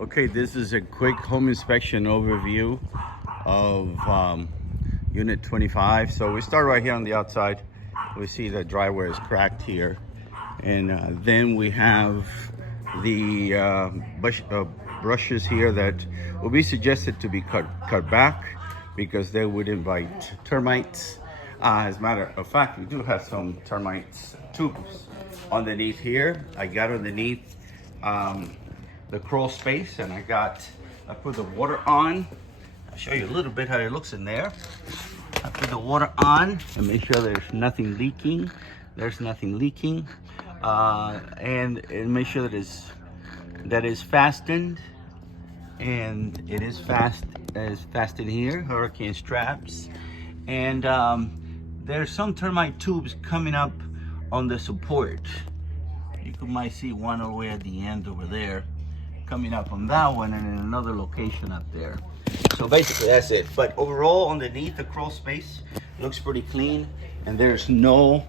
Okay, this is a quick home inspection overview of unit 25. So we start right here on the outside. We see the driveway is cracked here. And then we have the brushes here that will be suggested to be cut back because they would invite termites. As a matter of fact, we do have some termites tubes underneath here. I got underneath the crawl space and I put the water on. I'll show you a little bit how it looks in there. I put the water on and make sure there's nothing leaking. There's nothing leaking. And make sure that is fastened, and it is fastened here, hurricane straps. And there's some termite tubes coming up on the support. Might see one all the way at the end over there, coming up on that one, and in another location up there. So basically that's it. But overall, underneath the crawl space looks pretty clean, and there's no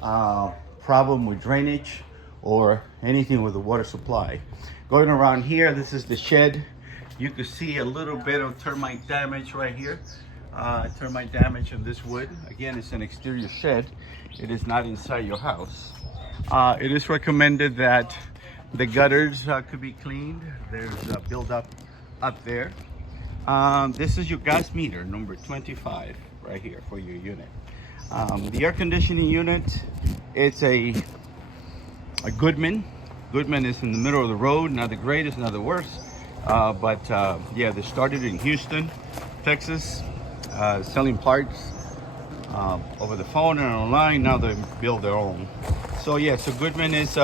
problem with drainage or anything with the water supply. Going around here, this is the shed. You can see a little bit of termite damage right here. Termite damage on this wood. Again, it's an exterior shed. It is not inside your house. It is recommended that the gutters could be cleaned. There's a buildup up there. This is your gas meter, number 25, right here for your unit. The air conditioning unit, it's a Goodman. Goodman is in the middle of the road, not the greatest, not the worst. Yeah, they started in Houston, Texas, selling parts over the phone and online. Now they build their own. So yeah, so Goodman is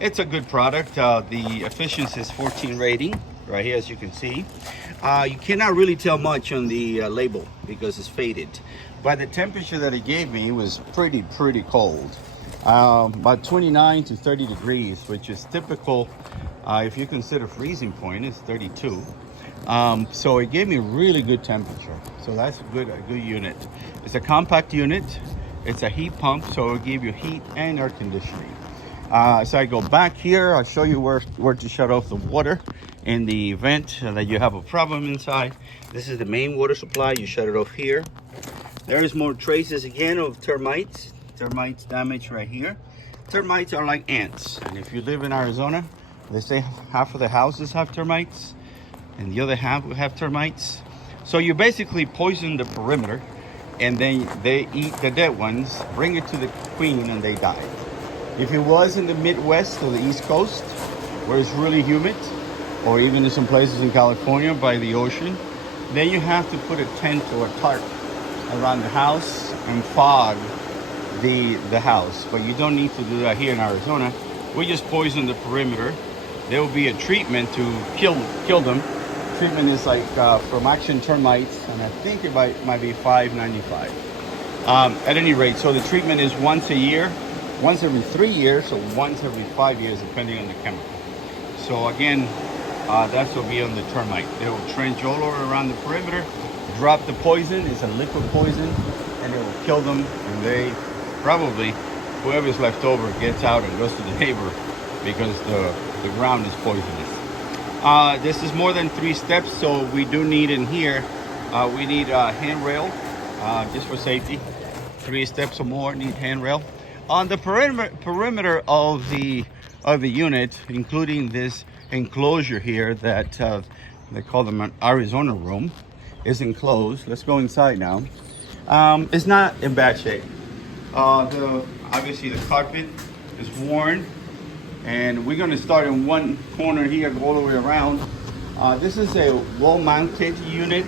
it's a good product. The efficiency is 14 rating right here, as you can see. You cannot really tell much on the label because it's faded. By the temperature that it gave me, it was pretty cold. About 29 to 30 degrees, which is typical. If you consider freezing point, it's 32. So it gave me really good temperature. So that's a good unit. It's a compact unit. It's a heat pump, so it'll give you heat and air conditioning. So I go back here. I'll show you where to shut off the water in the event that you have a problem inside. This is the main water supply. You shut it off here. There is more traces again of termites. Termites damage right here. Termites are like ants, and if you live in Arizona, they say half of the houses have termites and the other half will have termites. So you basically poison the perimeter, and then they eat the dead ones, bring it to the queen, and they die. If it was in the Midwest or the East Coast, where it's really humid, or even in some places in California by the ocean, then you have to put a tent or a tarp around the house and fog the house. But you don't need to do that here in Arizona. We just poison the perimeter. There will be a treatment to kill them. Treatment is like from Action Termites, and I think it might be $5.95. At any rate, so the treatment is once a year, once every 3 years, or once every 5 years, depending on the chemical. So again, that will be on the termite. They will trench all over around the perimeter, drop the poison. It's a liquid poison, and it will kill them. And they probably, whoever's left over gets out and goes to the neighbor because the ground is poisonous. This is more than 3 steps, so we do need in here, we need a handrail, just for safety. 3 steps or more, need handrail. On the perimeter of the unit, including this enclosure here that they call them an Arizona room, is enclosed. Let's go inside now. It's not in bad shape. Obviously the carpet is worn, and we're going to start in one corner here, go all the way around. This is a wall-mounted unit.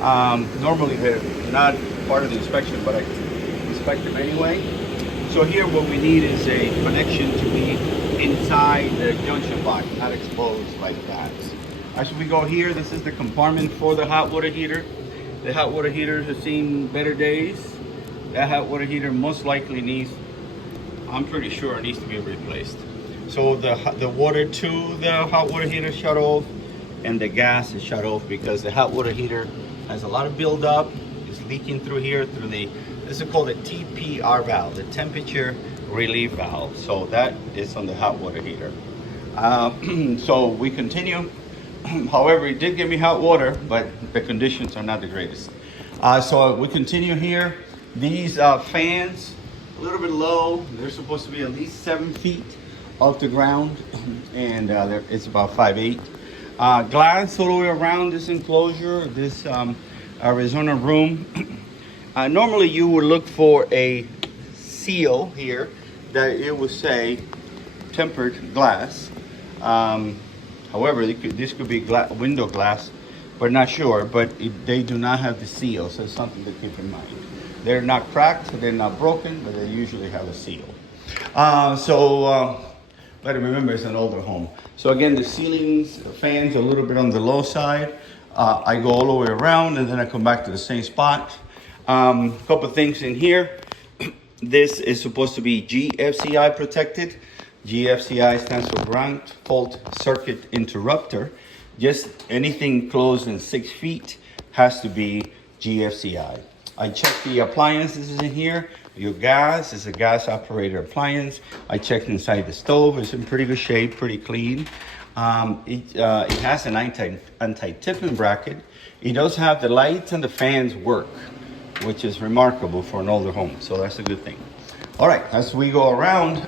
Normally they're not part of the inspection, but I inspect them anyway. So here what we need is a connection to be inside the junction box, not exposed like that. As we go here, this is the compartment for the hot water heater. The hot water heaters have seen better days. That hot water heater most likely needs, I'm pretty sure it needs to be replaced. So the water to the hot water heater is shut off, and the gas is shut off because the hot water heater has a lot of buildup. It's leaking through here, this is called a TPR valve, the temperature relief valve. So that is on the hot water heater. So we continue. However, it did give me hot water, but the conditions are not the greatest. So we continue here. These fans, a little bit low. They're supposed to be at least 7 feet off the ground, and it's about 5'8". Glass all the way around this enclosure, this Arizona room. Normally you would look for a seal here that it would say tempered glass. However, this could be window glass, but not sure. But they do not have the seal, so it's something to keep in mind. They're not cracked, they're not broken, but they usually have a seal. But remember, it's an older home. So again, the ceilings, fans, a little bit on the low side. I go all the way around, and then I come back to the same spot. Couple things in here. This is supposed to be GFCI protected. GFCI stands for ground fault circuit interrupter. Just anything closed in 6 feet has to be GFCI. I checked the appliances in here. Your gas is a gas operator appliance. I checked inside the stove. It's in pretty good shape, pretty clean. It has an anti-tipping bracket. It does have the lights and the fans work, which is remarkable for an older home. So that's a good thing. All right, as we go around,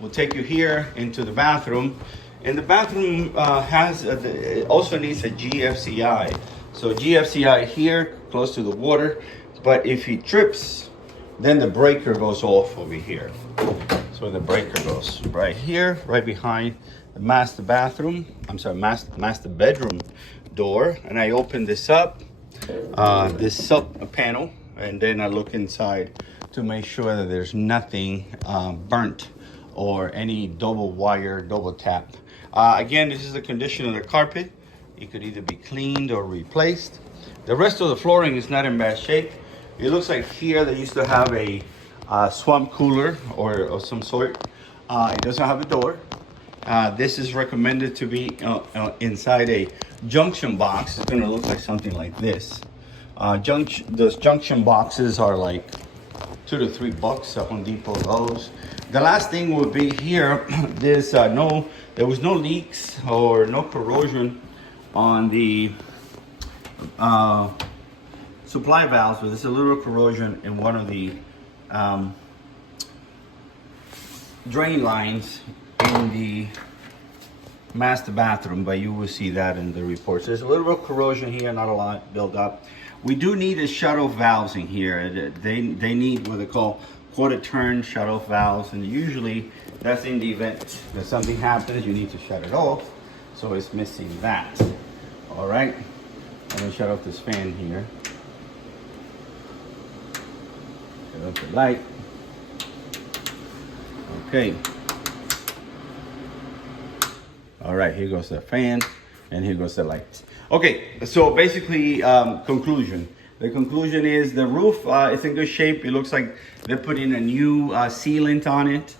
we'll take you here into the bathroom. And the bathroom also needs a GFCI. So GFCI here, close to the water. But if he trips, then the breaker goes off over here. So the breaker goes right here, right behind the master bedroom door. And I open this up, this sub panel, and then I look inside to make sure that there's nothing burnt or any double wire, double tap. Again, this is the condition of the carpet. It could either be cleaned or replaced. The rest of the flooring is not in bad shape. It looks like here they used to have a swamp cooler or some sort. It doesn't have a door. This is recommended to be inside a junction box. It's gonna look like something like this. Those junction boxes are like $2 to $3 at Home Depot. Those. The last thing would be here. There was no leaks or no corrosion on the supply valves, but there's a little corrosion in one of the drain lines in the master bathroom, but you will see that in the reports. There's a little bit of corrosion here, not a lot built up. We do need a shut-off valves in here. They need what they call quarter-turn shut-off valves, and usually that's in the event that something happens, you need to shut it off. So it's missing that. All right, I'm gonna shut off this fan here. Shut off the light. Okay. All right, here goes the fan, and here goes the lights. Okay, so basically, conclusion. The conclusion is the roof is in good shape. It looks like they're putting a new sealant on it.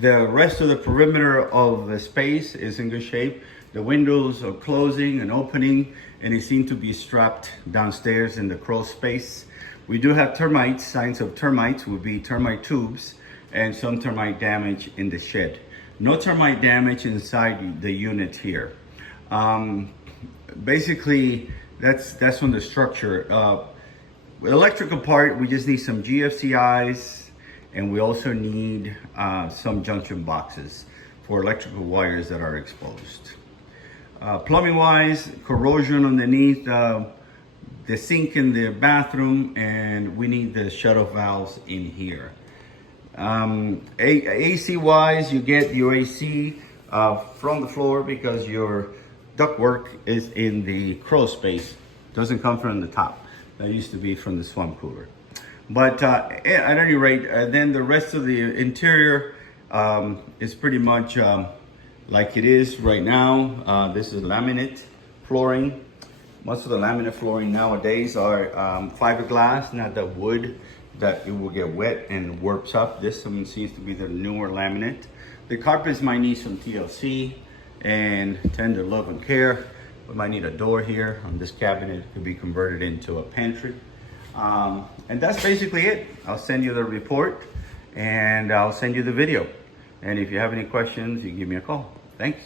The rest of the perimeter of the space is in good shape. The windows are closing and opening, and they seem to be strapped downstairs in the crawl space. We do have termites. Signs of termites would be termite tubes and some termite damage in the shed. No termite damage inside the unit here. Basically, that's on the structure. Electrical part, we just need some GFCIs, and we also need some junction boxes for electrical wires that are exposed. Plumbing wise, corrosion underneath the sink in the bathroom, and we need the shut-off valves in here. AC wise, you get your AC from the floor because your ductwork is in the crawl space. Doesn't come from the top. That used to be from the swamp cooler. But at any rate, then the rest of the interior is pretty much like it is right now. This is laminate flooring. Most of the laminate flooring nowadays are fiberglass, not the wood that it will get wet and warps up. This one seems to be the newer laminate. The carpets might need some TLC and tender love and care. We might need a door here on this cabinet. It could be converted into a pantry. And that's basically it. I'll send you the report and I'll send you the video. And if you have any questions, you give me a call. Thanks.